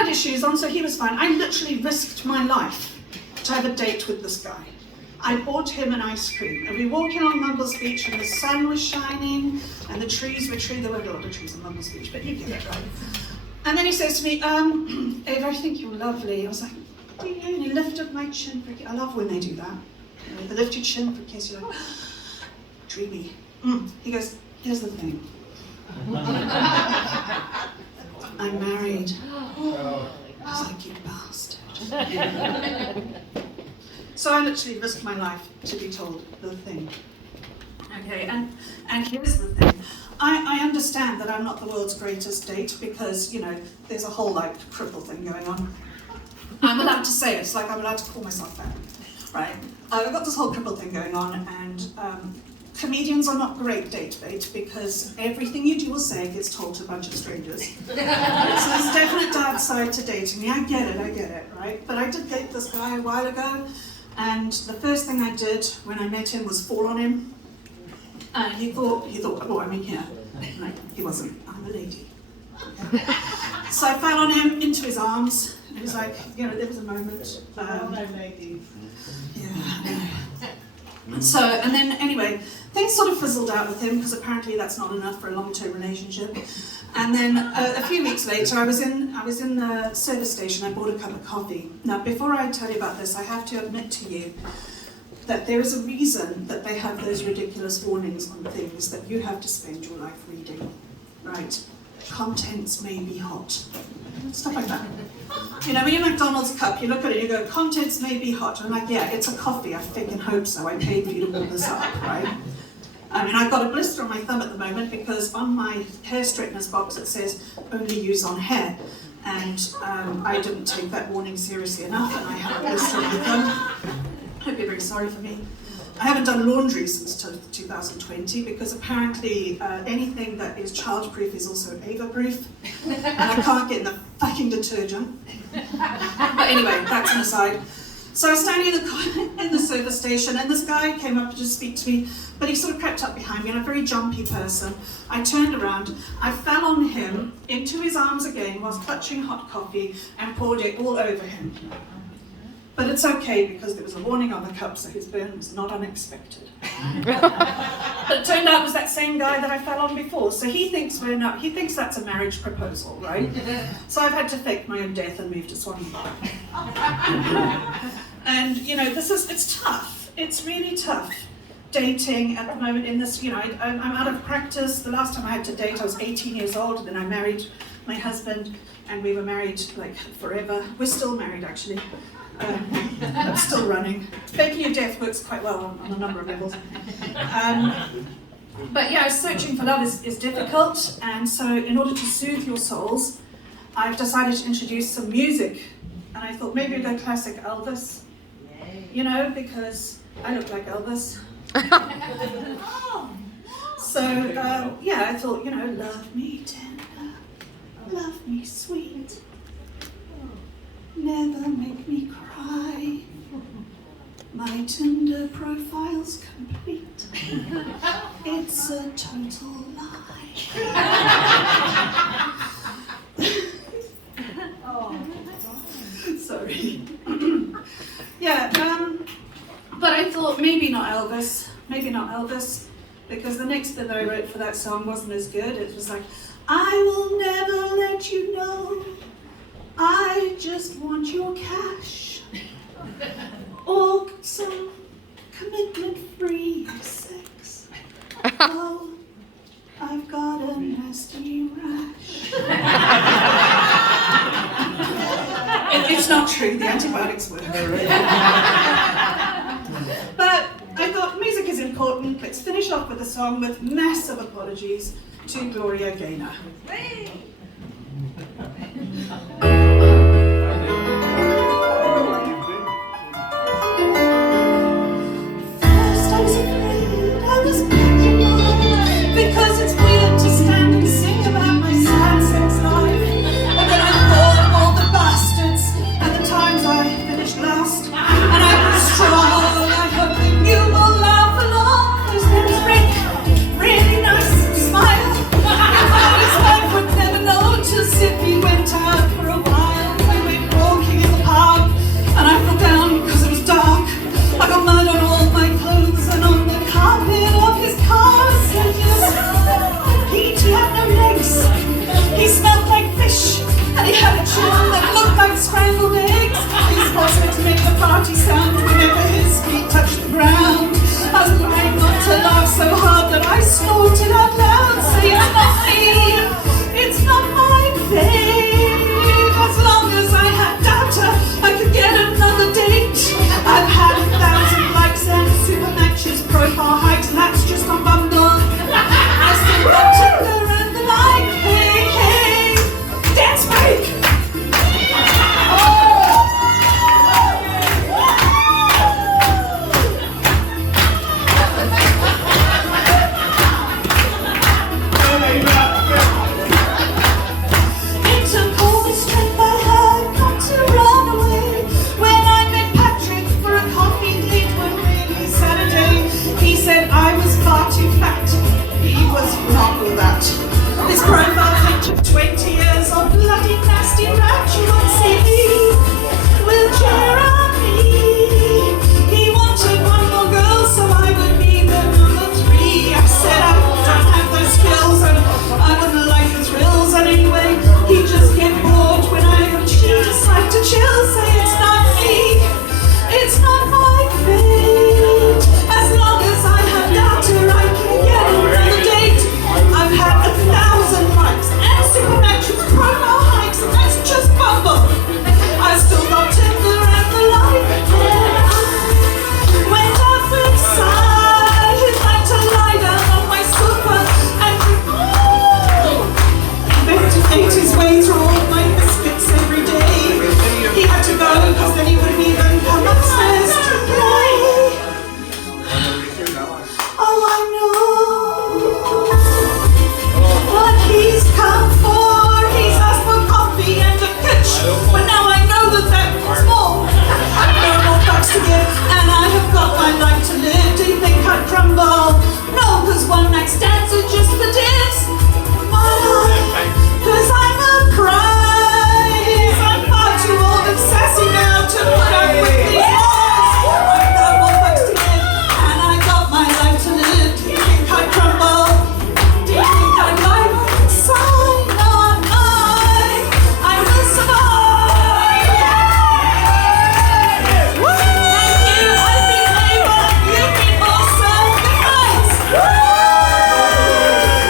had his shoes on, so he was fine. I literally risked my life to have a date with this guy. I bought him an ice cream, and we walked along Mumbles Beach, and the sun was shining, and the trees were tree. There weren't a lot of trees on Mumbles Beach, but you get it, right? And then he says to me, Ava, I think you're lovely. I was like, do you? And he lifted my chin for a kiss. I love when they do that. You know, they lift your chin for a kiss, you're like, dreamy. He goes, here's the thing. I'm married. I was like, you bastard. So I literally risked my life to be told the thing. Okay, and here's the thing. I understand that I'm not the world's greatest date because, you know, there's a whole like cripple thing going on. I'm allowed to say it. It's like I'm allowed to call myself that, right? I've got this whole cripple thing going on, and comedians are not great date bait because everything you do or say gets told to a bunch of strangers. So there's definite dark side to dating me. I get it, right? But I did date this guy a while ago, and the first thing I did when I met him was fall on him. He thought, oh, I'm in here. Like, he wasn't. I'm a lady. Okay. So I fell on him, into his arms. It was like, you know, there was a moment. No ladies. Yeah. So, and then anyway, things sort of fizzled out with him because apparently that's not enough for a long-term relationship. And then a few weeks later, I was in the service station. I bought a cup of coffee. Now, before I tell you about this, I have to admit to you that there is a reason that they have those ridiculous warnings on things that you have to spend your life reading, right? Contents may be hot. Stuff like that. You know, when you're McDonald's cup, you look at it and you go, contents may be hot. I'm like, yeah, it's a coffee. I freaking hope so. I paid for you to warm this up, right? I mean, I've got a blister on my thumb at the moment because on my hair straighteners box it says only use on hair. And I didn't take that warning seriously enough, and I had a blister on my thumb. I hope you're very sorry for me. I haven't done laundry since 2020 because apparently anything that is childproof is also Ava-proof, and I can't get in the fucking detergent. But anyway, that's an aside. So I was standing in the service station, and this guy came up to just speak to me, but he sort of crept up behind me, and I'm a very jumpy person. I turned around, I fell on him, into his arms again, whilst clutching hot coffee, and poured it all over him. But it's okay because there was a warning on the cup, so his burn was not unexpected. But it turned out it was that same guy that I fell on before. So he thinks that's a marriage proposal, right? So I've had to fake my own death and move to Swansea. And you know, it's tough. It's really tough dating at the moment in this, you know, I'm out of practice. The last time I had to date, I was 18 years old, and then I married my husband, and we were married like forever. We're still married, actually. Still running. Faking your death works quite well on a number of levels. But yeah, searching for love is difficult, and so in order to soothe your souls, I've decided to introduce some music. And I thought maybe I'd go classic Elvis, you know, because I look like Elvis. So yeah, I thought, you know, love me tender, love me sweet, never make me cry. My Tinder profile's complete. It's a total lie. Sorry. Yeah, but I thought maybe not Elvis, because the next bit that I wrote for that song wasn't as good. It was like, I will never let you know, I just want your cash, or some commitment-free sex. Oh, I've got a nasty rash. It's not true, the antibiotics work. But I thought music is important. Let's finish off with a song with massive apologies to Gloria Gaynor. First I was afraid I was petrified, because it's weird to stand and sing about my sad sex life. And then I thought of all the bastards and the times I finished last, and I was strong. I hope you will laugh along. There's Rick, really nice smile. If I was life would never know till Zippy went out for a walk. like scrambled eggs. His boss had to make the party sound whenever his feet touched the ground. I was trying not to laugh so hard that I snorted out loud. Say it's not me, it's not my